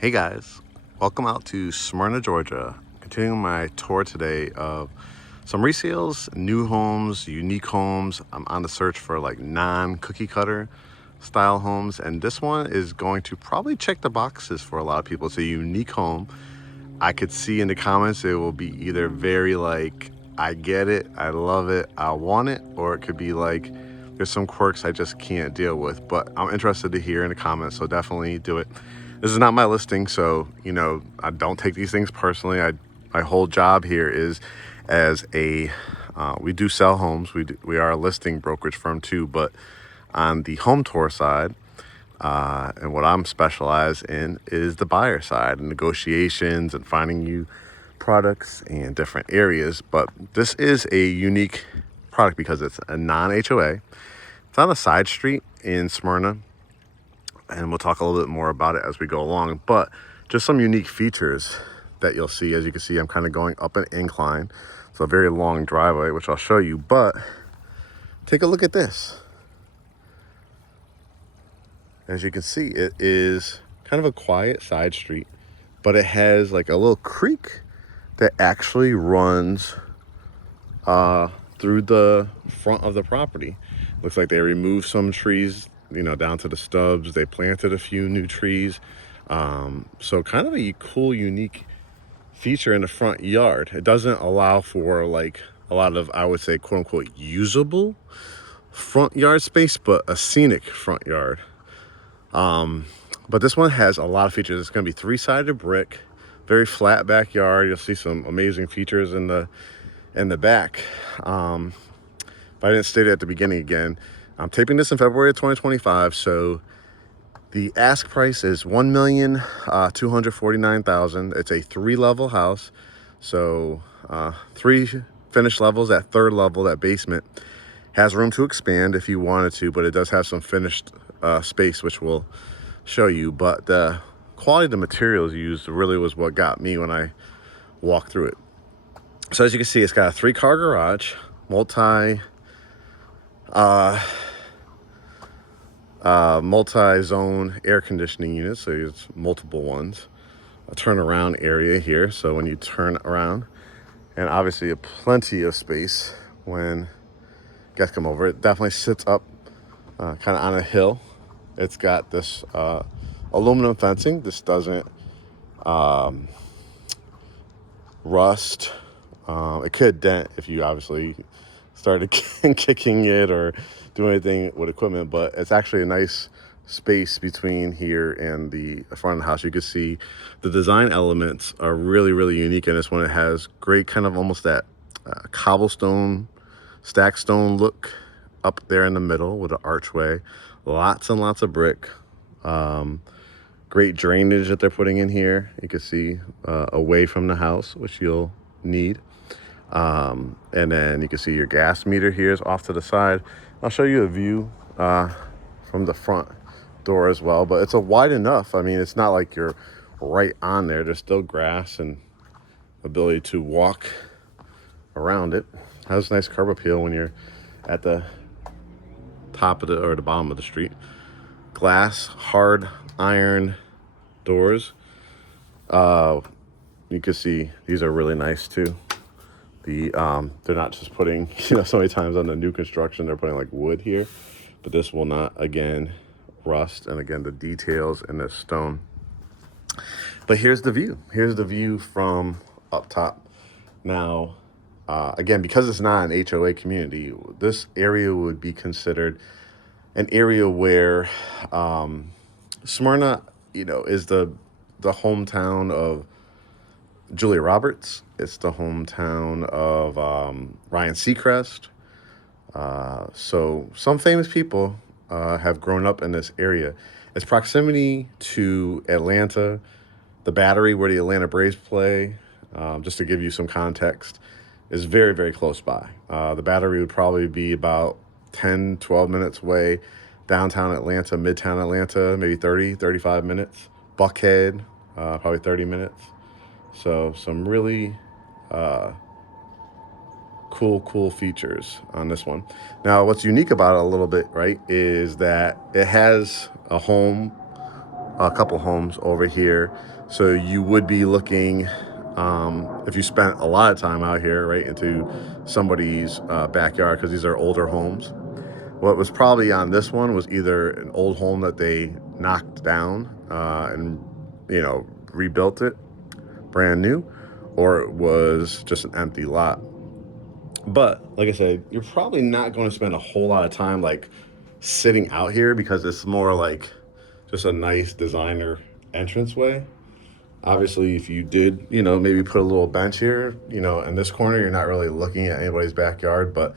Hey guys, welcome out to Smyrna, Georgia. Continuing my tour today of some resales, new homes, unique homes. I'm on the search for like non-cookie cutter style homes, and this one is going to probably check the boxes for a lot of people. It's a unique home. I could see in the comments it will be either very like, I get it, I love it, I want it, or it could be like, there's some quirks I just can't deal with. But I'm interested to hear in the comments, so definitely do it. This is not my listing, so I don't take these things personally. My whole job here is as a we do sell homes. We are a listing brokerage firm too, but on the home tour side, and what I'm specialized in is the buyer side and negotiations and finding you products in different areas. But this is a unique product because it's a non-HOA. It's on a side street in Smyrna, and we'll talk a little bit more about it as we go along. But just some unique features that you'll see. As you can see, I'm kind of going up an incline. It's a very long driveway, which I'll show you. But take a look at this. As you can see, it is kind of a quiet side street, but it has like a little creek that actually runs through the front of the property. Looks like they removed some trees, down to the stubs. They planted a few new trees. So kind of a cool, unique feature in the front yard. It doesn't allow for like a lot of, I would say, quote unquote, usable front yard space, but a scenic front yard. But this one has a lot of features. It's going to be 3-sided brick, very flat backyard. You'll see some amazing features in the back. But I didn't state it at the beginning again. I'm taping this in February of 2025, so the ask price is $1,249,000. It's a 3-level house, so 3 finished levels. That 3rd level, that basement, has room to expand if you wanted to, but it does have some finished space, which we'll show you. But the quality of the materials used really was what got me when I walked through it. So as you can see, it's got a 3-car garage, multi-zone air conditioning unit, so it's multiple ones. A turnaround area here, so when you turn around, and obviously plenty of space when guests come over. It definitely sits up kind of on a hill. It's got this aluminum fencing. This doesn't rust. It could dent if you obviously started kicking it or doing anything with equipment, but it's actually a nice space between here and the front of the house. You can see the design elements are really, really unique in this one. It has great kind of almost that cobblestone, stack stone look up there in the middle with an archway. Lots and lots of brick. Great drainage that they're putting in here. You can see away from the house, which you'll need. And then you can see your gas meter here is off to the side. I'll show you a view from the front door as well, but it's a wide enough. I mean, it's not like you're right on there. There's still grass and ability to walk around it. Has a nice curb appeal when you're at the top of the bottom of the street. Glass, hard iron doors. You can see these are really nice too. They're not just putting, so many times on the new construction, they're putting like wood here, but this will not, again, rust. And again, the details in this stone. But here's the view. Here's the view from up top. Now, again, because it's not an HOA community, this area would be considered an area where Smyrna, is the hometown of Julia Roberts. It's the hometown of Ryan Seacrest. So some famous people have grown up in this area. Its proximity to Atlanta, the Battery where the Atlanta Braves play, just to give you some context, is very, very close by. The Battery would probably be about 10, 12 minutes away. Downtown Atlanta, Midtown Atlanta, maybe 30, 35 minutes. Buckhead, probably 30 minutes. So some really cool features on this one. Now, what's unique about it a little bit, right, is that it has a home a couple homes over here. So you would be looking, if you spent a lot of time out here, right, into somebody's backyard, because these are older homes. What was probably on this one was either an old home that they knocked down and, you know, rebuilt it brand new, or it was just an empty lot. But like I said, you're probably not going to spend a whole lot of time like sitting out here, because it's more like just a nice designer entranceway. Obviously, if you did, you know, maybe put a little bench here, you know, in this corner, you're not really looking at anybody's backyard. But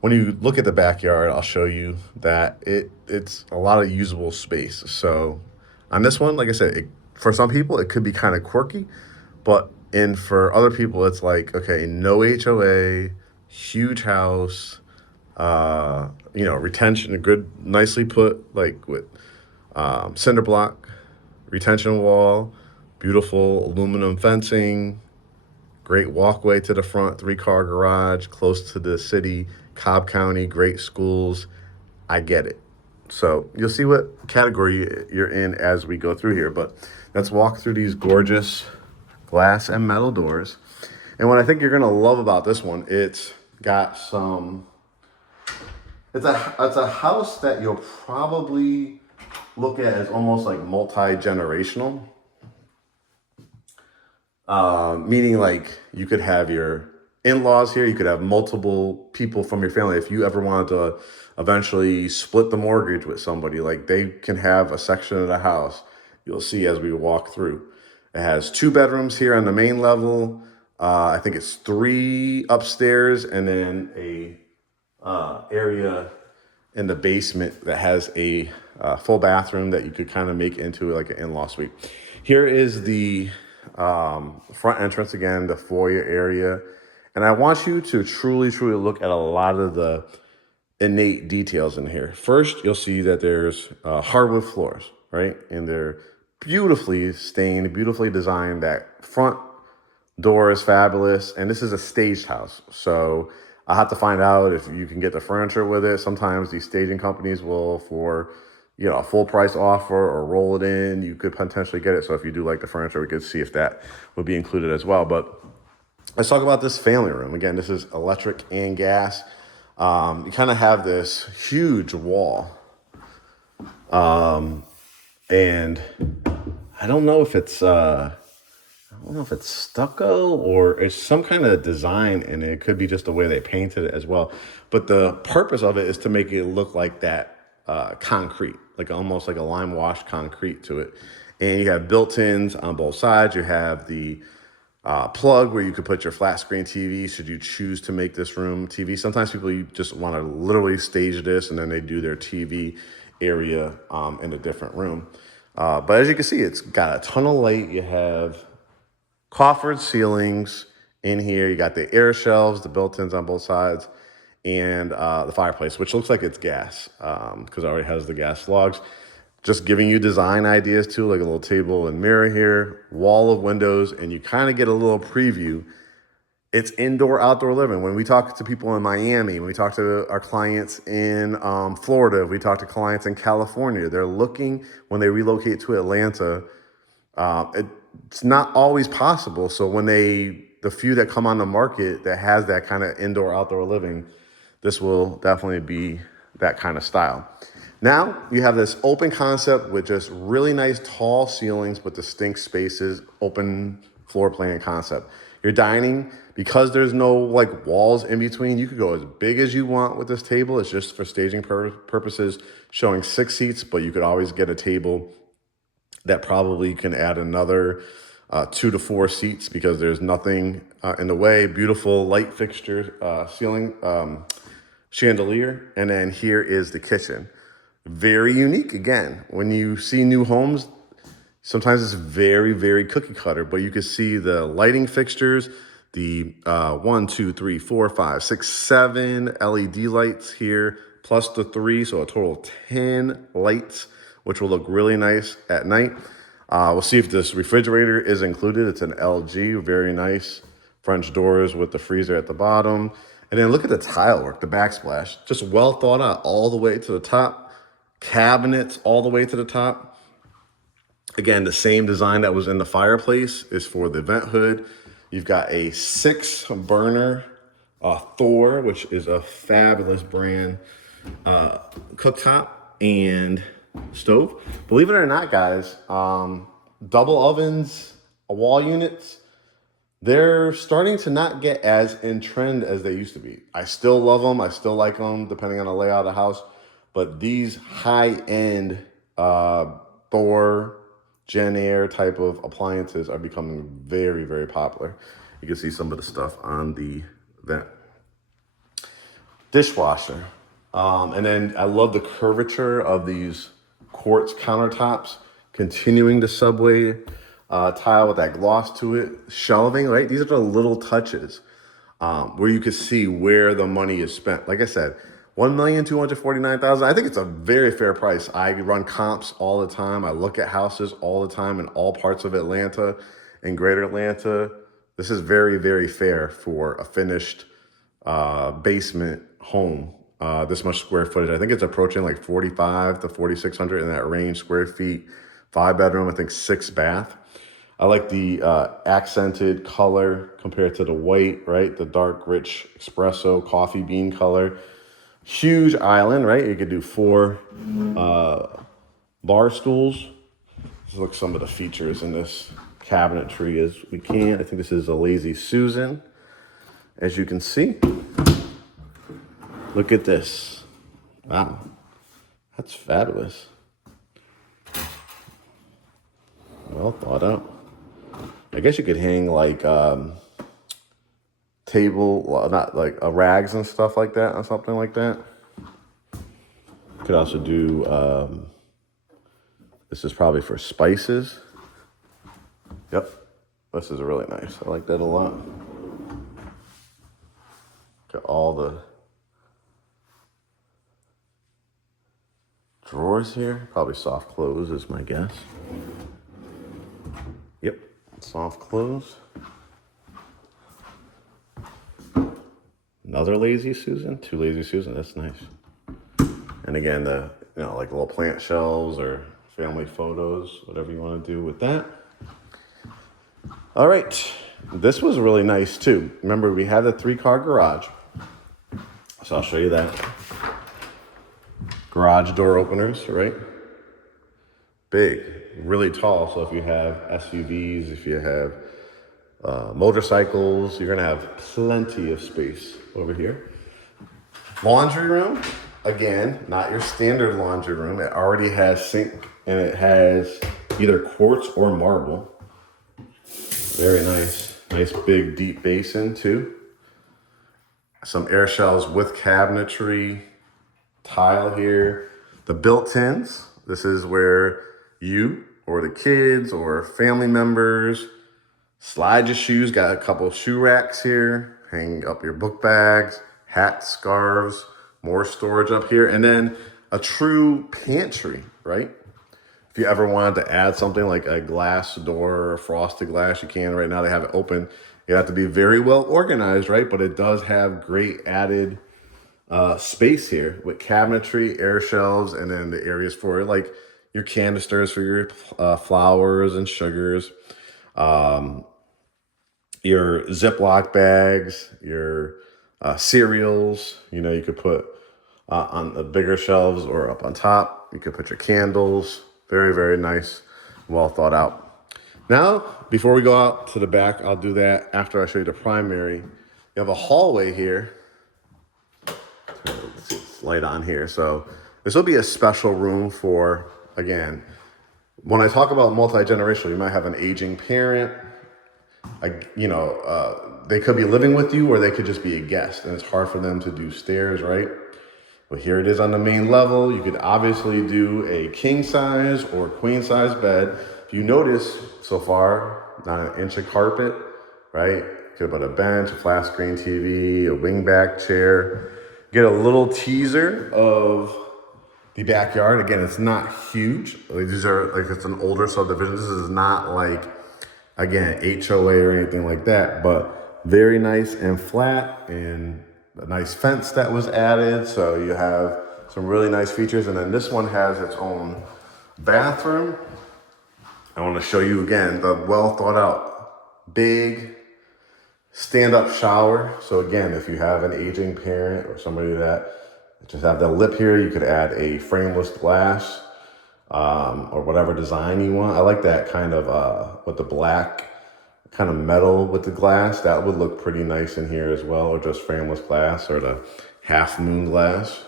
when you look at the backyard, I'll show you that it's a lot of usable space. So on this one, like I said, for some people, it could be kind of quirky, but for other people, it's like, okay, no HOA, huge house, you know, retention, a good, nicely put, like with cinder block, retention wall, beautiful aluminum fencing, great walkway to the front, 3-car garage, close to the city, Cobb County, great schools. I get it. So you'll see what category you're in as we go through here, but let's walk through these gorgeous glass and metal doors. And what I think you're gonna love about this one, it's got some, it's a house that you'll probably look at as almost like multi-generational. Meaning like you could have your in-laws here, you could have multiple people from your family. If you ever wanted to eventually split the mortgage with somebody, like they can have a section of the house. You'll see as we walk through. It has 2 bedrooms here on the main level. I think it's 3 upstairs, and then a area in the basement that has a full bathroom that you could kind of make into like an in-law suite. Here is the front entrance again, the foyer area. And I want you to truly look at a lot of the innate details in here. First, you'll see that there's hardwood floors, right? And they're beautifully stained, beautifully designed. That front door is fabulous. And this is a staged house. So I have to find out if you can get the furniture with it. Sometimes these staging companies will, for a full price offer or roll it in, you could potentially get it. So if you do like the furniture, we could see if that would be included as well. But let's talk about this family room. Again, this is electric and gas. You kind of have this huge wall. And I don't know if it's stucco or it's some kind of design, and it could be just the way they painted it as well. But the purpose of it is to make it look like that concrete, like almost like a lime washed concrete to it. And you have built-ins on both sides. You have the plug where you could put your flat screen TV should you choose to make this room TV. Sometimes people, you just want to literally stage this and then they do their TV area in a different room. But as you can see, it's got a ton of light. You have coffered ceilings in here. You got the air shelves, the built-ins on both sides, and the fireplace, which looks like it's gas because it already has the gas logs. Just giving you design ideas too, like a little table and mirror here, wall of windows, and you kind of get a little preview. It's indoor, outdoor living. When we talk to people in Miami, when we talk to our clients in Florida, we talk to clients in California, they're looking, when they relocate to Atlanta, it's not always possible. So when the few that come on the market that has that kind of indoor, outdoor living, this will definitely be that kind of style. Now you have this open concept with just really nice tall ceilings with distinct spaces, open floor plan concept. Your dining, because there's no like walls in between, you could go as big as you want with this table. It's just for staging purposes, showing 6 seats, but you could always get a table that probably can add another 2 to 4 seats because there's nothing in the way. Beautiful light fixture, ceiling, chandelier. And then here is the kitchen. Very unique. Again, when you see new homes, sometimes it's very, very cookie cutter, but you can see the lighting fixtures, the 1, 2, 3, 4, 5, 6, 7 LED lights here, plus the 3, so a total of 10 lights, which will look really nice at night. We'll see if this refrigerator is included. It's an LG, very nice. French doors with the freezer at the bottom. And then look at the tile work, the backsplash, just well thought out all the way to the top. Cabinets all the way to the top. Again, the same design that was in the fireplace is for the vent hood. You've got a 6-burner Thor, which is a fabulous brand cooktop and stove. Believe it or not, guys, double ovens, wall units, they're starting to not get as in trend as they used to be. I still love them. I still like them, depending on the layout of the house. But these high-end Thor, Gen Air type of appliances are becoming very, very popular. You can see some of the stuff on the vent. Dishwasher. And then I love the curvature of these quartz countertops, continuing the subway tile with that gloss to it. Shelving, right? These are the little touches where you can see where the money is spent. Like I said, $1,249,000. I think it's a very fair price. I run comps all the time. I look at houses all the time in all parts of Atlanta and greater Atlanta. This is very, very fair for a finished basement home. This much square footage. I think it's approaching like 45 to 4,600 in that range square feet. 5-bedroom, I think 6 bath. I like the accented color compared to the white, right? The dark, rich espresso coffee bean color. Huge island, right? You could do 4 bar stools. Let's look at some of the features in this cabinetry as we can. I think this is a Lazy Susan, as you can see. Look at this. Wow, that's fabulous. Well thought out. I guess you could hang like not like rags and stuff like that on something like that. Could also do, this is probably for spices. Yep, this is really nice. I like that a lot. Got all the drawers here. Probably soft close is my guess. Yep, soft close. Another Lazy Susan, 2 Lazy Susan, that's nice. And again, the like little plant shelves or family photos, whatever you want to do with that. All right, this was really nice too. Remember, we had the 3-car garage. So I'll show you that. Garage door openers, right? Big, really tall. So if you have SUVs, if you have motorcycles, you're gonna have plenty of space over here. Laundry room, again, not your standard laundry room. It already has sink and it has either quartz or marble. Very nice. Nice big deep basin too. Some air shelves with cabinetry, tile here. The built-ins, this is where you or the kids or family members slide your shoes. Got a couple of shoe racks here. Hang up your book bags, hats, scarves, more storage up here. And then a true pantry, right? If you ever wanted to add something like a glass door or a frosted glass, you can. Right now they have it open. You have to be very well organized, right? But it does have great added space here with cabinetry, air shelves, and then the areas for like your canisters for your flours and sugars, your Ziploc bags, your cereals. You could put on the bigger shelves or up on top. You could put your candles. Very, very nice, well thought out. Now, before we go out to the back, I'll do that after I show you the primary. You have a hallway here. Let's see, it's light on here. So this will be a special room for, again, when I talk about multi-generational, you might have an aging parent. They could be living with you or they could just be a guest, and it's hard for them to do stairs, right? But here it is on the main level. You could obviously do a king size or queen size bed. If you notice so far, not an inch of carpet, right? You could put a bench, a flat screen TV, a wingback chair. Get a little teaser of the backyard. Again, it's not huge. These are like, it's an older subdivision. This is not like, again, HOA or anything like that, but very nice and flat, and a nice fence that was added. So you have some really nice features. And then this one has its own bathroom. I want to show you again the well thought out big stand-up shower. So again, if you have an aging parent or somebody that just have that lip here, you could add a frameless glass or whatever design you want. I like that kind of with the black kind of metal with the glass. That would look pretty nice in here as well, or just frameless glass or the half moon glass.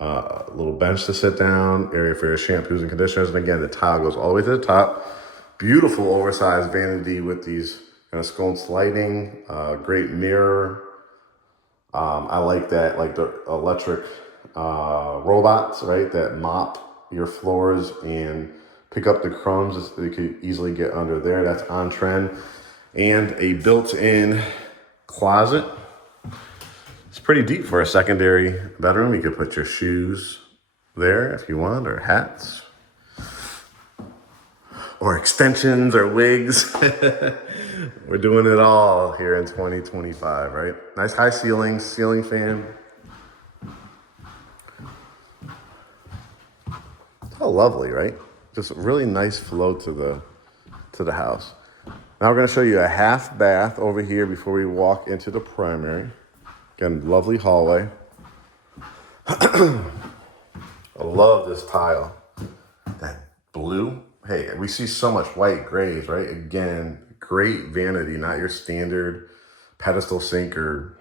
A little bench to sit down, area for your shampoos and conditioners. And again, the tile goes all the way to the top. Beautiful oversized vanity with these kind of sconce lighting, great mirror. I like that, like the electric robots, right, that mop your floors and pick up the crumbs. They could easily get under there. That's on trend. And a built-in closet. It's pretty deep for a secondary bedroom. You could put your shoes there if you want, or hats, or extensions or wigs. We're doing it all here in 2025, right? Nice high ceilings, ceiling fan. How lovely, right? Just a really nice flow to the house. Now we're gonna show you a half bath over here before we walk into the primary. Again, lovely hallway. I love this tile. That blue. Hey, we see so much white grays, right? Again, great vanity, not your standard pedestal sink or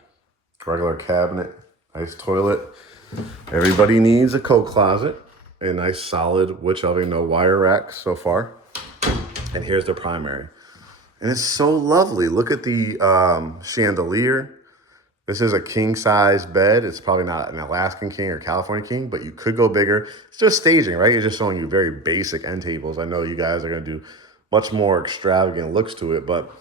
regular cabinet. Nice toilet. Everybody needs a coat closet. A nice solid wood shelving, no wire racks so far. And here's the primary. And it's so lovely. Look at the chandelier. This is a king size bed. It's probably not an Alaskan king or California king, but you could go bigger. It's just staging, right? It's just showing you very basic end tables. I know you guys are gonna do much more extravagant looks to it, but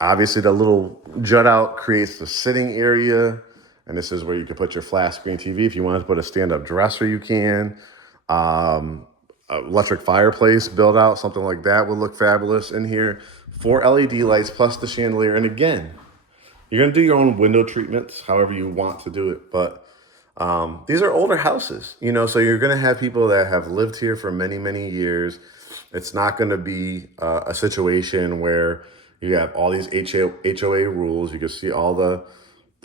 obviously the little jut out creates the sitting area. And this is where you can put your flat screen TV. If you wanted to put a stand-up dresser, you can. Electric fireplace build out, something like that would look fabulous in here. 4 LED lights plus the chandelier. And again, you're gonna do your own window treatments, however you want to do it. But these are older houses, you know, so you're gonna have people that have lived here for many, many years. It's not gonna be a situation where you have all these HOA rules. You can see all the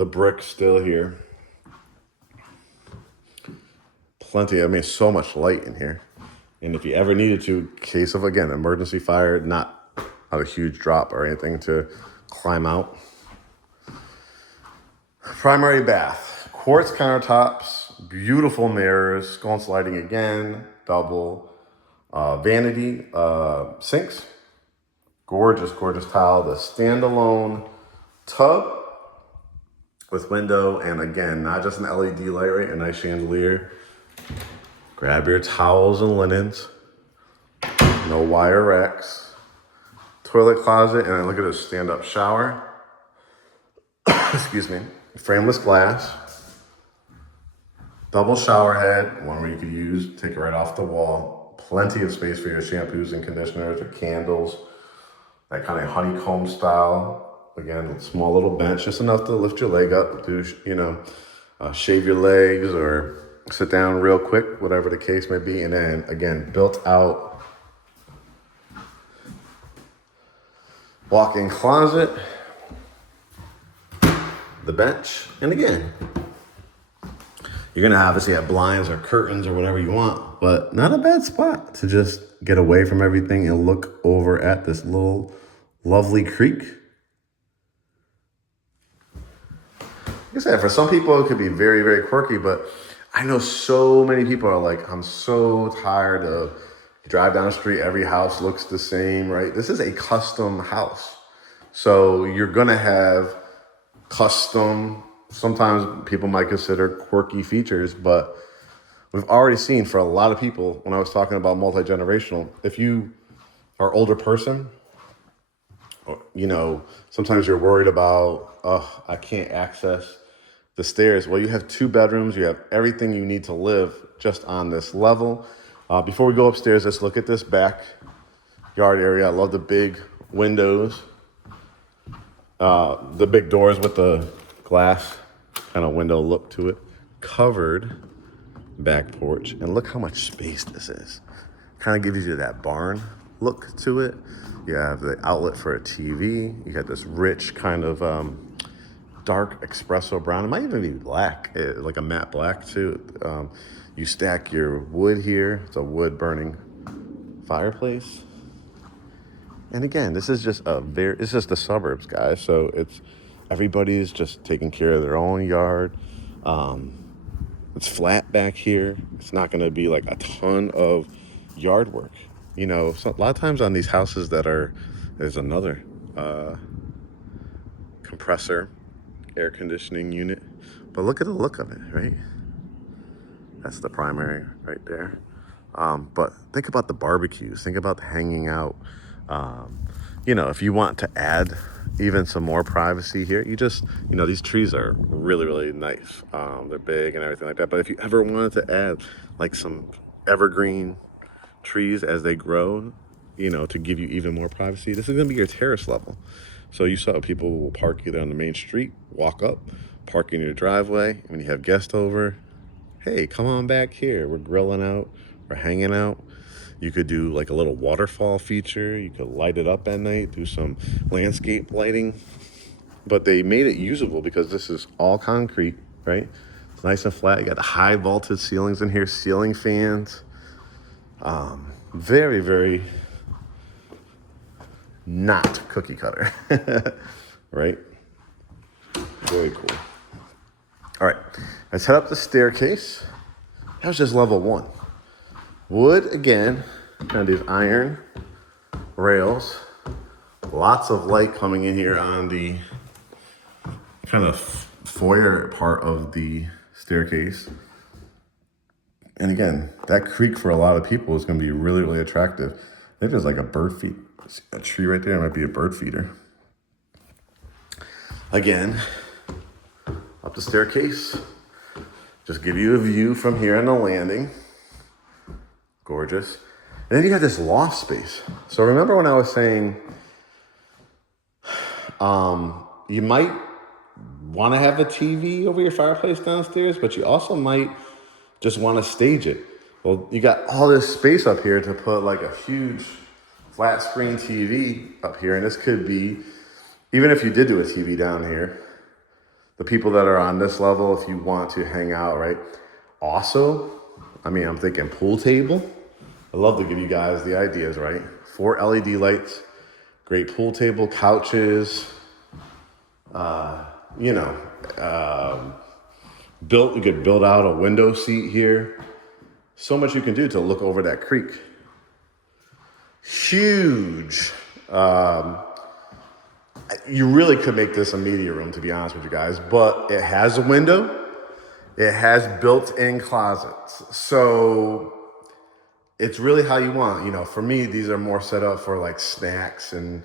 bricks still here. Plenty, I mean, so much light in here. And if you ever needed to, case of, again, emergency fire, not a huge drop or anything to climb out. Primary bath, quartz countertops, beautiful mirrors, sconce lighting again, double vanity sinks, gorgeous, gorgeous tile, the standalone tub with window, and again, not just an LED light, right? A nice chandelier. Grab your towels and linens, no wire racks, toilet closet, and then look at this stand-up shower. Excuse me. Frameless glass, double shower head, one where you could use, take it right off the wall. Plenty of space for your shampoos and conditioners or candles. That kind of honeycomb style. Again, small little bench, just enough to lift your leg up, do, you know, shave your legs or sit down real quick, whatever the case may be. And then again, built out walk-in closet, the bench, and again, you're gonna obviously have blinds or curtains or whatever you want, but not a bad spot to just get away from everything and look over at this little lovely creek. Like I said, for some people it could be very, very quirky, but I know so many people are like, I'm so tired of, you drive down the street, every house looks the same, right? This is a custom house. So you're gonna have custom, sometimes people might consider quirky features, but we've already seen for a lot of people, when I was talking about multi-generational, if you are an older person, you know, sometimes you're worried about, oh, I can't access the stairs. Well, you have 2 bedrooms, you have everything you need to live just on this level. Before we go upstairs, let's look at this backyard area. I love the big windows, the big doors with the glass kind of window look to it. Covered back porch, and look how much space this is. Kind of gives you that barn look to it. You have the outlet for a TV. You got this rich kind of dark espresso brown. It might even be black, like a matte black too. You stack your wood here. It's a wood burning fireplace. And again, this is just it's just the suburbs, guys. So everybody's just taking care of their own yard. It's flat back here. It's not going to be like a ton of yard work. So a lot of times on these houses there's another compressor, air conditioning unit. But look at the look of it, right? That's the primary right there. But think about the barbecues. Think about hanging out. If you want to add even some more privacy here, these trees are really, really nice. They're big and everything like that. But if you ever wanted to add like some evergreen trees as they grow, to give you even more privacy, this is going to be your terrace level. So you saw people will park either on the main street, walk up, park in your driveway. When you have guests over, hey, come on back here. We're grilling out, we're hanging out. You could do like a little waterfall feature. You could light it up at night, do some landscape lighting. But they made it usable because this is all concrete, right? It's nice and flat. You got the high vaulted ceilings in here, ceiling fans. Very, very not cookie cutter, right? Very cool. All right, let's head up the staircase. That was just level 1. Wood again, and these iron rails. Lots of light coming in here on the kind of foyer part of the staircase. And again, that creek for a lot of people is going to be really, really attractive. I think there's like a bird feed, a tree right there. It might be a bird feeder. Again, up the staircase. Just give you a view from here on the landing. Gorgeous. And then you got this loft space. So remember when I was saying you might want to have a TV over your fireplace downstairs, but you also might just want to stage it. Well, you got all this space up here to put like a huge flat screen TV up here. And this could be, even if you did do a TV down here, the people that are on this level, if you want to hang out, right? Also, I'm thinking pool table. I love to give you guys the ideas, right? 4 LED lights, great pool table, couches, you could build out a window seat here. So much you can do to look over that creek. Huge. You really could make this a media room, to be honest with you guys, but it has a window. It has built-in closets. So it's really how you want. For me, these are more set up for like snacks and,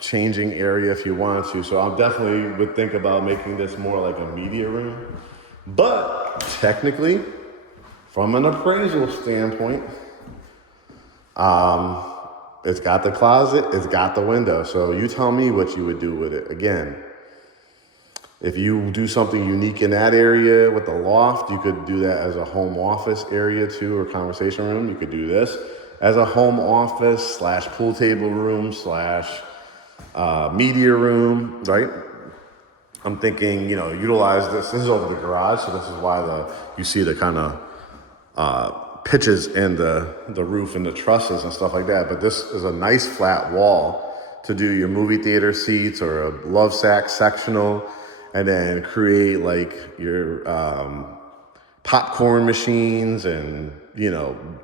changing area if you wanted to. So I definitely would think about making this more like a media room. But technically, from an appraisal standpoint, it's got the closet, it's got the window. So you tell me what you would do with it. Again, if you do something unique in that area with the loft, you could do that as a home office area too, or conversation room. You could do this as a home office / pool table room / media room, right? I'm thinking, utilize this. This is over the garage, so this is why you see the kind of pitches in the roof and the trusses and stuff like that. But this is a nice flat wall to do your movie theater seats or a love sack sectional, and then create like your popcorn machines and,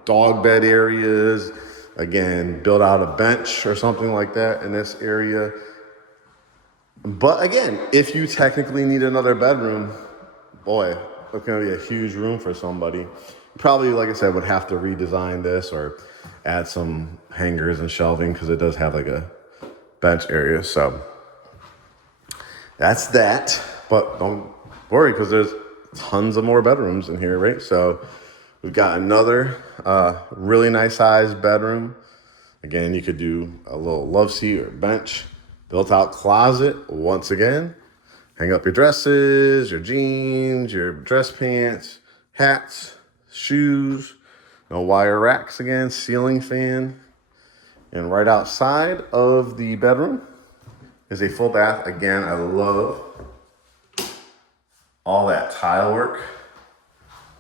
dog bed areas. Again, build out a bench or something like that in this area. But again, if you technically need another bedroom, boy, it's going to be a huge room for somebody. Probably, like I said, would have to redesign this or add some hangers and shelving because it does have like a bench area. So that's that. But don't worry because there's tons of more bedrooms in here, right? So we've got another really nice sized bedroom. Again, you could do a little love seat or bench. Built out closet, once again. Hang up your dresses, your jeans, your dress pants, hats, shoes. No wire racks again, ceiling fan. And right outside of the bedroom is a full bath. Again, I love all that tile work,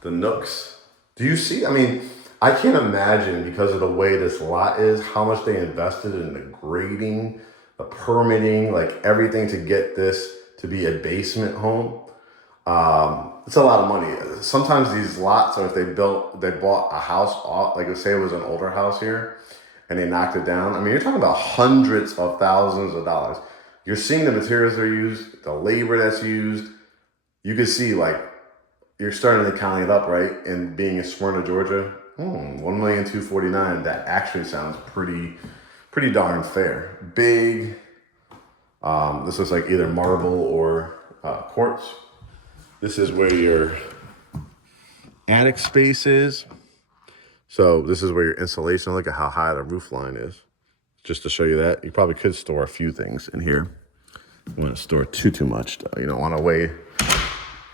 the nooks. Do you see? I mean, I can't imagine, because of the way this lot is, how much they invested in the grading, the permitting, like everything to get this to be a basement home. It's a lot of money. Sometimes these lots, or if they bought a house off, like say it was an older house here, and they knocked it down. I mean, you're talking about hundreds of thousands of dollars. You're seeing the materials that are used, the labor that's used. You can see, like, you're starting to count it up, right? And being in Smyrna, Georgia, $1,249,000. That actually sounds pretty darn fair. Big. This looks like either marble or quartz. This is where your attic space is. So this is where your insulation. Look at how high the roof line is. Just to show you that, you probably could store a few things in here. You don't want to store too much, though. You don't want to weigh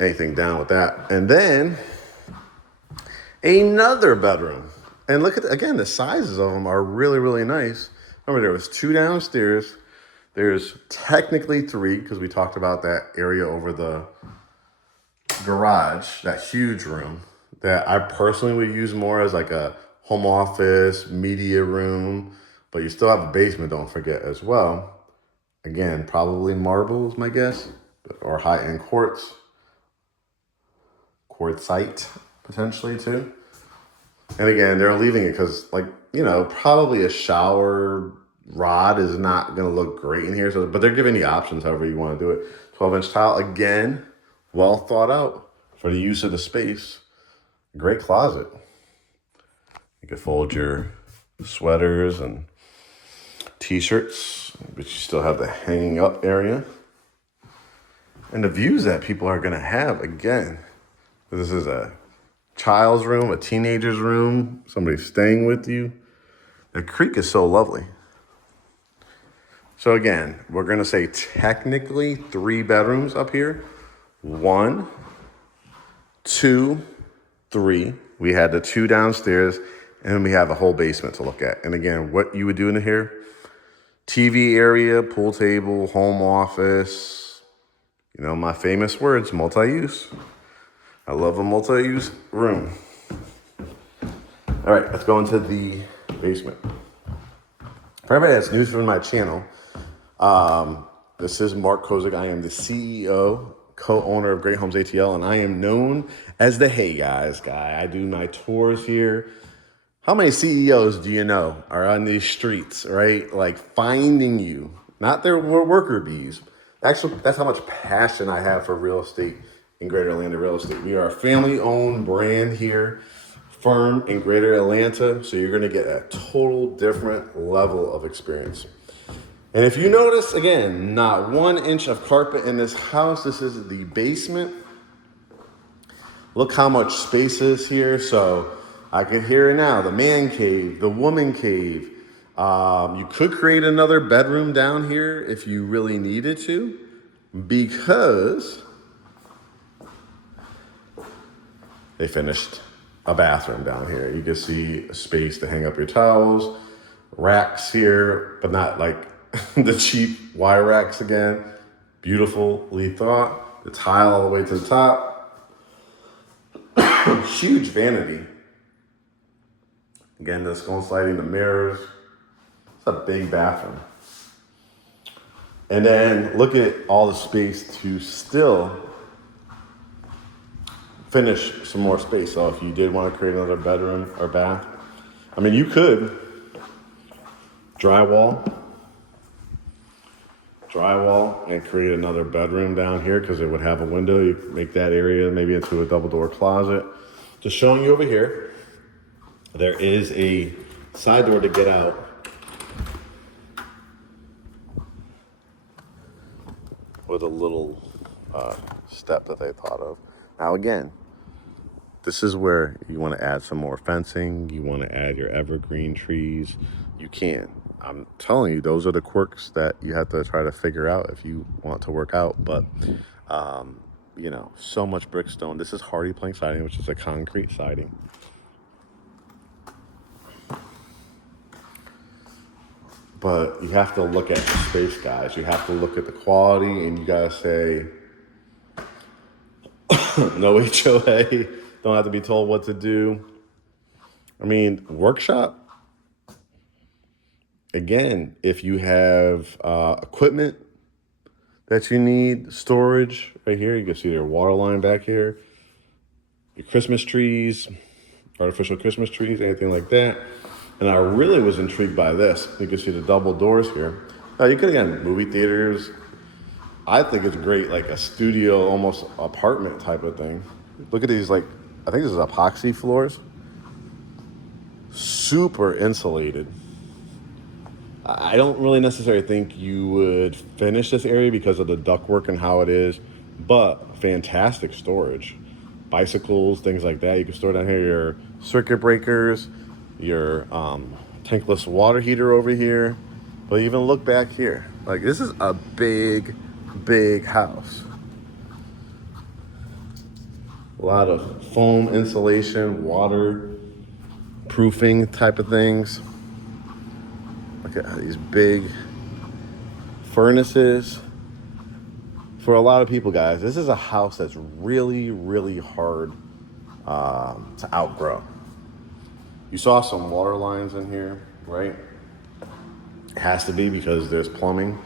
anything down with that. And then another bedroom. And look at, again, the sizes of them are really, really nice. Remember, there was 2 downstairs. There's technically 3, because we talked about that area over the garage, that huge room that I personally would use more as like a home office, media room. But you still have a basement, don't forget, as well. Again, probably marble is my guess, or high-end quartzite potentially too. And again, they're leaving it because, like, you know, probably a shower rod is not going to look great in here. So, but they're giving you options however you want to do it. 12-inch tile, again, well thought out for the use of the space. Great closet. You could fold your sweaters and t-shirts, but you still have the hanging up area. And the views that people are going to have, again, this is a child's room, a teenager's room, somebody staying with you. The creek is so lovely. So again, we're going to say technically 3 bedrooms up here. 1, 2, 3. We had the 2 downstairs, and we have a whole basement to look at. And again, what you would do in here: TV area, pool table, home office. You know, my famous words, multi-use. I love a multi-use room. All right, let's go into the basement. For everybody that's new to my channel, this is Mark Kozik. I am the CEO, co-owner of GreatHomesATL, and I am known as the Hey Guys guy. I do my tours here. How many CEOs do you know are on these streets, right? Like, finding you, not their worker bees. Actually, that's how much passion I have for real estate in Greater Atlanta real estate. We are a family-owned brand here, firm in Greater Atlanta, so you're gonna get a total different level of experience. And if you notice, again, not 1 inch of carpet in this house. This is the basement. Look how much space is here. So I could hear it now, the man cave, the woman cave. You could create another bedroom down here if you really needed to, because they finished a bathroom down here. You can see a space to hang up your towels, racks here, but not like the cheap wire racks again. Beautifully thought. The tile all the way to the top. Huge vanity. Again, this going sliding the mirrors. It's a big bathroom. And then look at all the space to still finish some more space. So if you did want to create another bedroom or bath, I mean, you could drywall and create another bedroom down here, because it would have a window. You could make that area maybe into a double door closet. Just showing you over here, there is a side door to get out. With a little step that they thought of. Now again, this is where you want to add some more fencing. You want to add your evergreen trees. You can. I'm telling you, those are the quirks that you have to try to figure out if you want to work out. But, you know, so much brickstone. This is hardy plank siding, which is a concrete siding. but you have to look at the space, guys. You have to look at the quality, and you gotta say, no HOA, don't have to be told what to do. I mean, workshop, again, if you have equipment that you need, storage right here, you can see your water line back here, your Christmas trees, artificial Christmas trees, anything like that. And I really was intrigued by this. You can see the double doors here. Now you could, again, movie theaters. I think it's great, like a studio, almost apartment type of thing. Look at these, like, I think this is epoxy floors. Super insulated. I don't really necessarily think you would finish this area because of the ductwork and how it is, but fantastic storage. Bicycles, things like that. You can store down here your circuit breakers, your tankless water heater over here. But even look back here. Like, this is a big house. A lot of foam insulation, water proofing type of things. Look at these big furnaces. For a lot of people, guys, this is a house that's really hard to outgrow. You saw some water lines in here, right? It has to be because there's plumbing.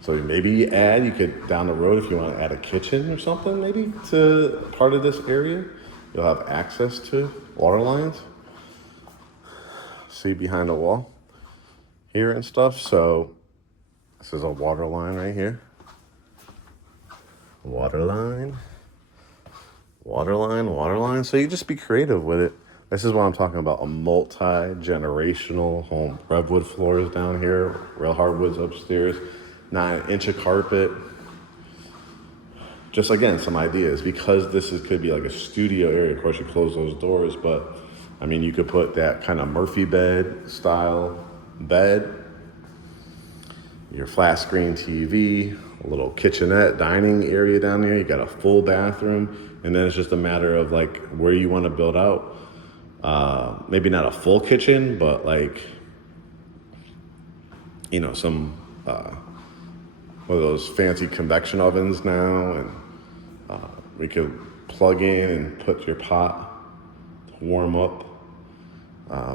So maybe you could, down the road, if you want to add a kitchen or something, maybe to part of this area, you'll have access to water lines. See behind the wall here and stuff. So this is a water line right here. Water line. So you just be creative with it. This is what I'm talking about, a multi-generational home. Redwood floors down here, real hardwoods upstairs, 9-inch of carpet. Just, again, some ideas. Because this could be like a studio area, of course you close those doors, but I mean, you could put that kind of Murphy bed style bed, your flat screen TV, a little kitchenette, dining area down there. You got a full bathroom, and then it's just a matter of like where you want to build out. Maybe not a full kitchen, but like, you know, some one of those fancy convection ovens now, and we could plug in and put your pot to warm up,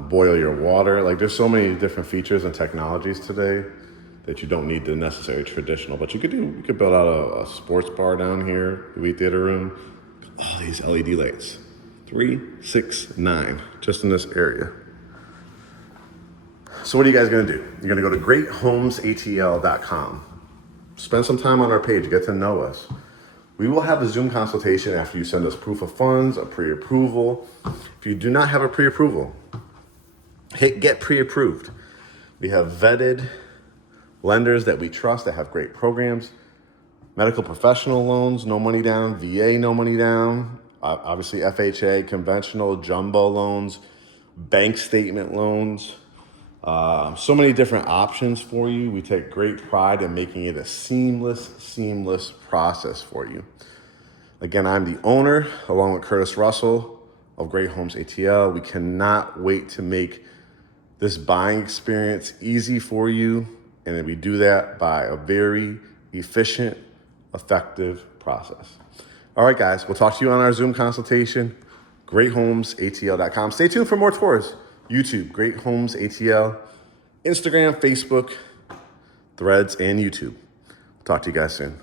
boil your water. Like, there's so many different features and technologies today that you don't need the necessary traditional, but you could build out a sports bar down here, movie theater room. Oh, these LED lights, 3, 6, 9, just in this area. So what are you guys gonna do? You're gonna go to GreatHomesATL.com. Spend some time on our page, get to know us. We will have a Zoom consultation after you send us proof of funds, a pre-approval. If you do not have a pre-approval, hit get pre-approved. We have vetted lenders that we trust that have great programs. Medical professional loans, no money down. VA, no money down. Obviously FHA, conventional, jumbo loans, bank statement loans. So many different options for you. We take great pride in making it a seamless process for you. Again, I'm the owner, along with Curtis Russell of GreatHomesATL. We cannot wait to make this buying experience easy for you. And then we do that by a very efficient, effective process. All right, guys, we'll talk to you on our Zoom consultation, GreatHomesATL.com. Stay tuned for more tours. YouTube, GreatHomesATL, Instagram, Facebook, Threads, and YouTube. Talk to you guys soon.